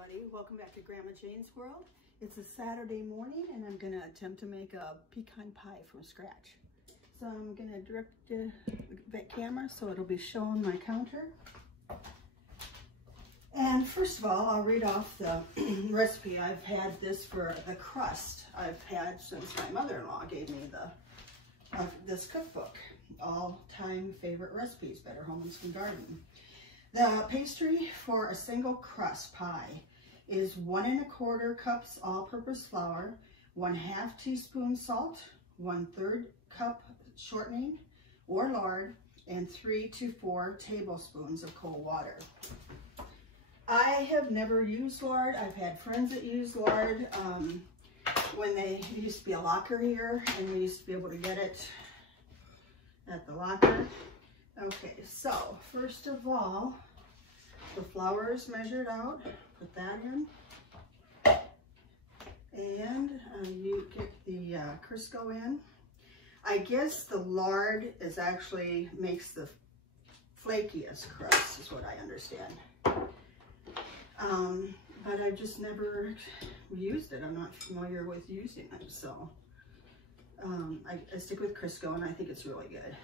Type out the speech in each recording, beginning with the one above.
everybody, welcome back to Grandma Jane's World. It's a Saturday morning and I'm going to attempt to make a pecan pie from scratch. So I'm going to direct that camera so it'll be showing my counter. And first of all, I'll read off the recipe. I've had this for the crust I've had since my mother-in-law gave me this cookbook. All-time favorite recipes, Better Home and Garden. The pastry for a single crust pie is 1 1/4 cups all-purpose flour, 1/2 teaspoon salt, 1/3 cup shortening or lard, and 3 to 4 tablespoons of cold water. I have never used lard. I've had friends that use lard when there used to be a locker here and we used to be able to get it at the locker. Okay, so first of all, the flour is measured out. Put that in. And you get the Crisco in. I guess the lard is actually makes the flakiest crust, is what I understand. But I've just never used it. I'm not familiar with using it, so I stick with Crisco, and I think it's really good.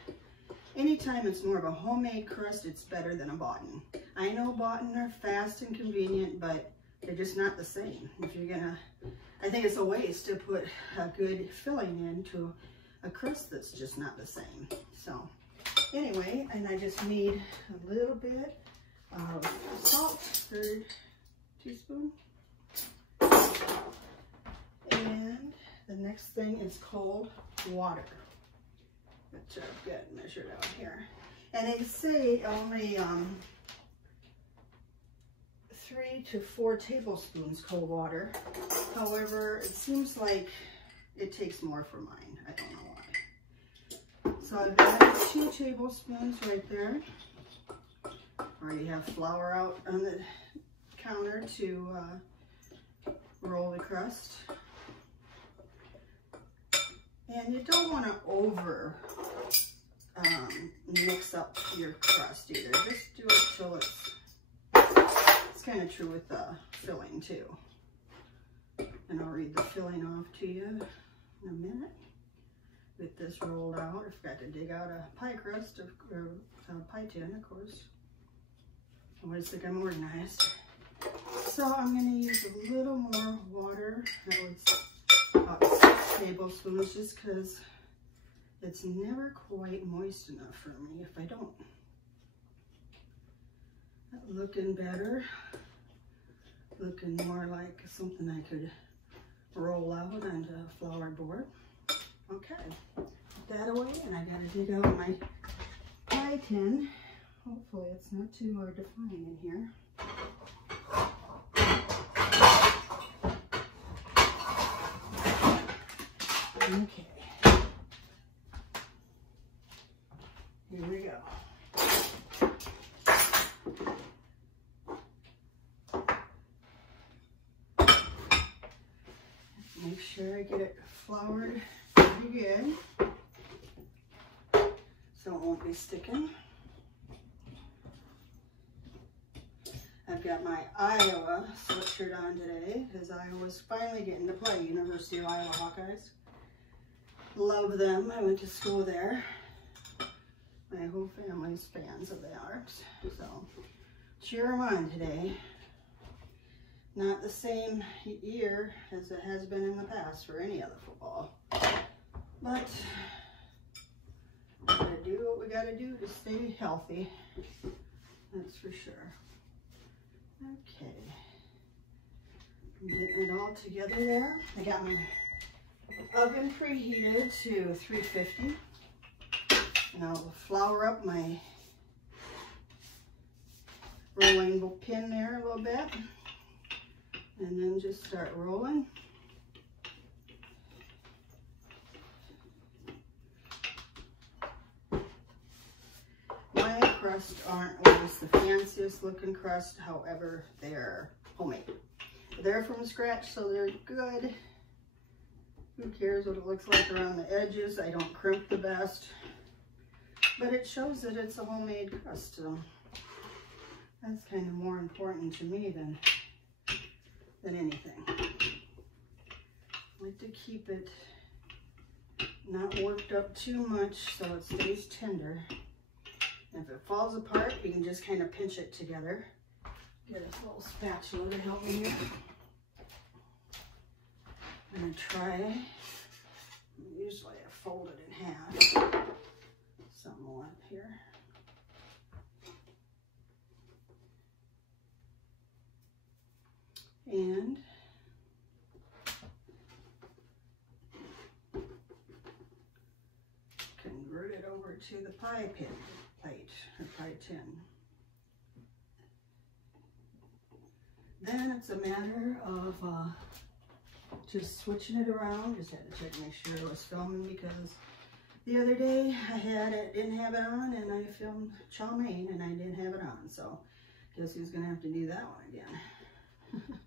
Anytime it's more of a homemade crust, it's better than a botton. I know botton are fast and convenient, but they're just not the same. If you're gonna, I think it's a waste to put a good filling into a crust that's just not the same. So anyway, and I just need a little bit of salt, 1/3 teaspoon. And the next thing is cold water, which I've got measured out here. And they say only 3 to 4 tablespoons cold water. However, it seems like it takes more for mine. I don't know why. So I've added 2 tablespoons right there. Already have flour out on the counter to roll the crust. And you don't want to over mix up your crust either. Just do it till it's kind of true with the filling too. And I'll read the filling off to you in a minute. With this rolled out, I forgot to dig out a pie crust, or a pie tin, of course. I always think I'm organized. So I'm going to use a little more water. That was about 6 tablespoons, just because it's never quite moist enough for me if I don't. Looking better. Looking more like something I could roll out onto a flour board. Okay, put that away, and I gotta dig out my pie tin. Hopefully it's not too hard to find in here. Okay, here we go. Make sure I get it floured pretty good so it won't be sticking. I've got my Iowa sweatshirt on today because Iowa's finally getting to play. University of Iowa Hawkeyes. Love them. I went to school there. My whole family's fans of the Arcs. So cheer them on today. Not the same year as it has been in the past for any other football. But we gotta do what we gotta do to stay healthy. That's for sure. Okay. I'm getting it all together there. I got my oven preheated to 350. And I'll flour up my rolling pin there a little bit. And then just start rolling. My crusts aren't always the fanciest looking crust, however, they're homemade. They're from scratch, so they're good. Who cares what it looks like around the edges? I don't crimp the best. But it shows that it's a homemade crust, so that's kind of more important to me than than anything. I like to keep it not worked up too much so it stays tender. And if it falls apart, you can just kind of pinch it together. Get a little spatula to help me here. I'm going to try, usually I fold it in half, somewhat here. And convert it over to the pie plate, or pie tin. Then it's a matter of just switching it around. Just had to check to make sure it was filming, because the other day I had it, didn't have it on, and I filmed chow mein and I didn't have it on. So guess who's gonna have to do that one again.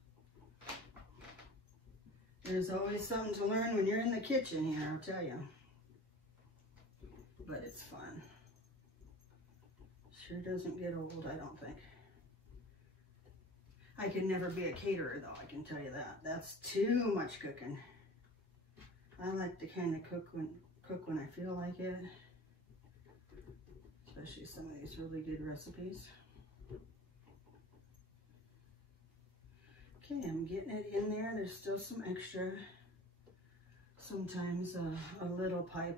There's always something to learn when you're in the kitchen here, I'll tell you. But it's fun. Sure doesn't get old, I don't think. I could never be a caterer though, I can tell you that. That's too much cooking. I like to kind of cook when I feel like it. Especially some of these really good recipes. Okay, I'm getting it in there. There's still some extra. Sometimes a little pie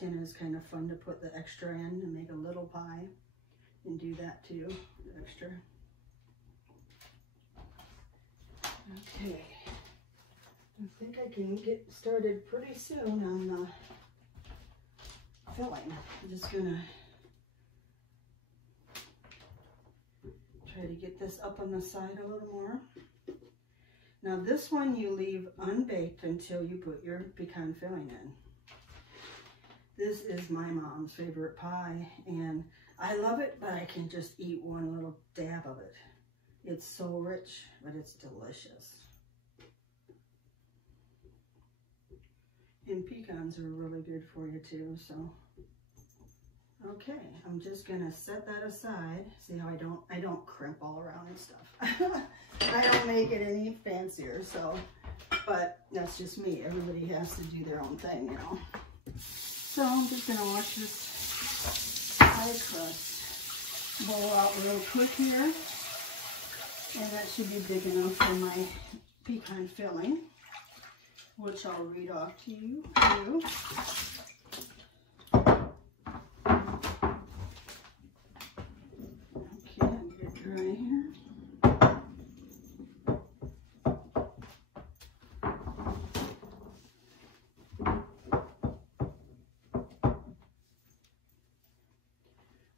tin is kind of fun to put the extra in and make a little pie. And do that too, the extra. Okay, I think I can get started pretty soon on the filling. I'm just gonna try to get this up on the side a little more. Now this one you leave unbaked until you put your pecan filling in. This is my mom's favorite pie, and I love it, but I can just eat one little dab of it. It's so rich, but it's delicious. And pecans are really good for you too, so. Okay, I'm just gonna set that aside. See how I don't crimp all around and stuff. I don't make it any fancier, so, but that's just me. Everybody has to do their own thing, you know. So I'm just gonna wash this pie crust bowl out real quick here. And that should be big enough for my pecan filling, which I'll read off to you. Okay, I'll get it dry here.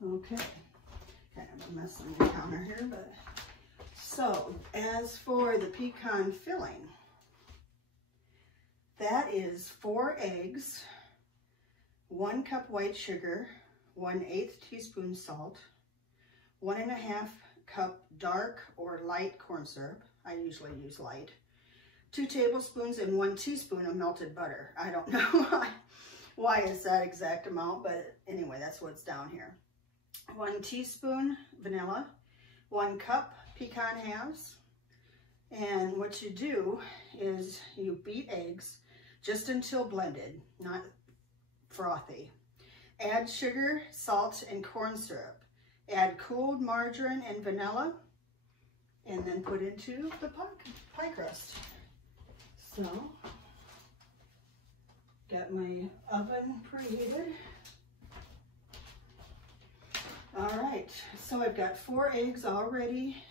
Okay, kind of a mess on the counter here, but. So, as for the pecan filling, that is 4 eggs, 1 cup white sugar, 1/8 teaspoon salt, 1½ cup dark or light corn syrup. I usually use light. 2 tablespoons and 1 teaspoon of melted butter. I don't know why it's that exact amount, but anyway, that's what's down here. 1 teaspoon vanilla, 1 cup pecan halves. And what you do is you beat eggs just until blended, not frothy. Add sugar, salt, and corn syrup. Add cooled margarine and vanilla, and then put into the pie crust. So, got my oven preheated. All right, so I've got 4 eggs already,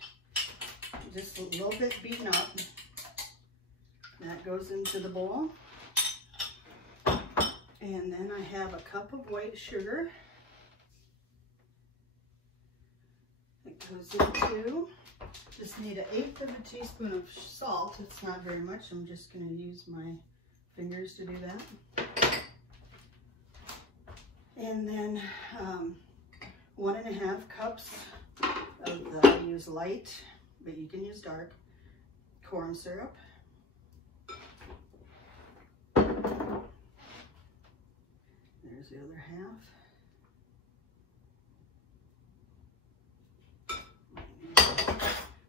just a little bit beaten up. That goes into the bowl. And then I have a cup of white sugar. That goes into, just need 1/8 of a teaspoon of salt. It's not very much. I'm just going to use my fingers to do that. And then 1½ cups of the, I use light, but you can use dark, corn syrup. There's the other half.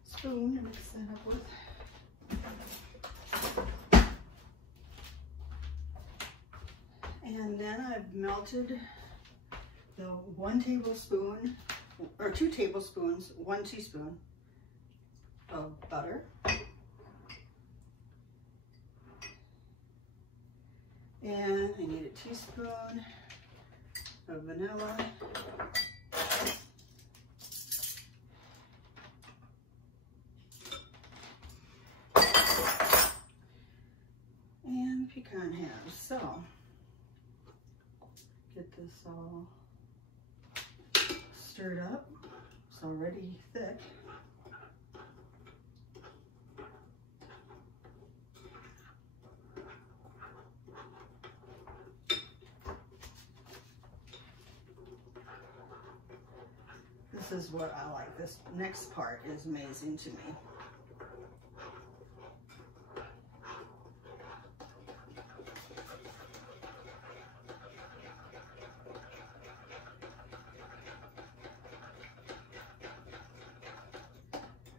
Spoon to mix that up with. I've melted the 1 tablespoon or 2 tablespoons, 1 teaspoon of butter. And I need a teaspoon of vanilla. And pecan halves. So, get this all stirred up. It's already thick. This is what I like. This next part is amazing to me.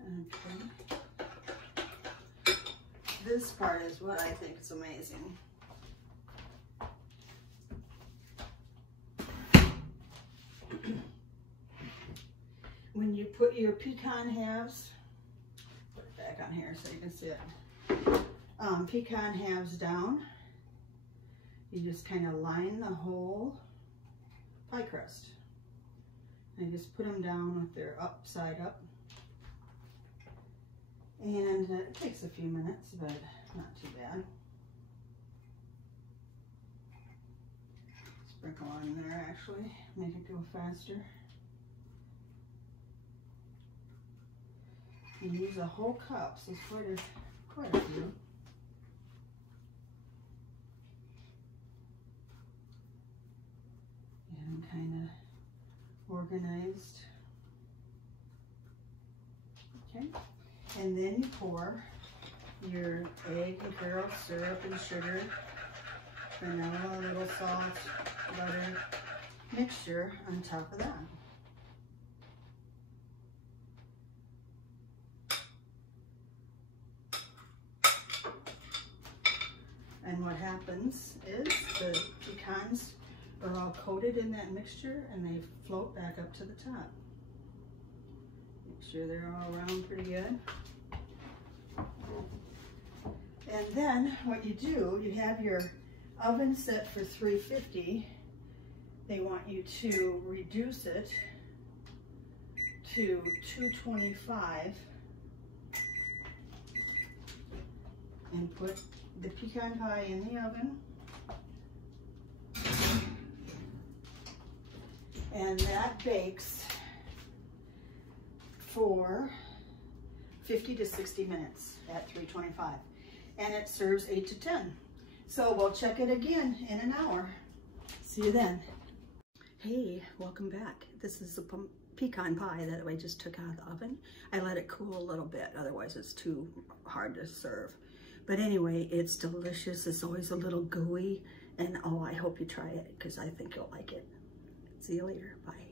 Okay. This part is what I think is amazing. When you put your pecan halves, put it back on here so you can see it, pecan halves down, you just kind of line the whole pie crust. And just put them down with their upside up. And it takes a few minutes, but not too bad. Sprinkle on there actually, make it go faster. You use a whole cup, so it's quite a few. And kind of organized. Okay, and then you pour your egg and caramel syrup and sugar, vanilla, a little salt, butter mixture on top of that. And what happens is the pecans are all coated in that mixture and they float back up to the top. Make sure they're all around pretty good. And then what you do, you have your oven set for 350. They want you to reduce it to 225 and put the pecan pie in the oven, and that bakes for 50 to 60 minutes at 325, and it serves 8 to 10. So we'll check it again in an hour. See you then. Hey, welcome back. This is a pecan pie that I just took out of the oven. I let it cool a little bit, otherwise it's too hard to serve. But anyway, it's delicious. It's always a little gooey. And oh, I hope you try it because I think you'll like it. See you later. Bye.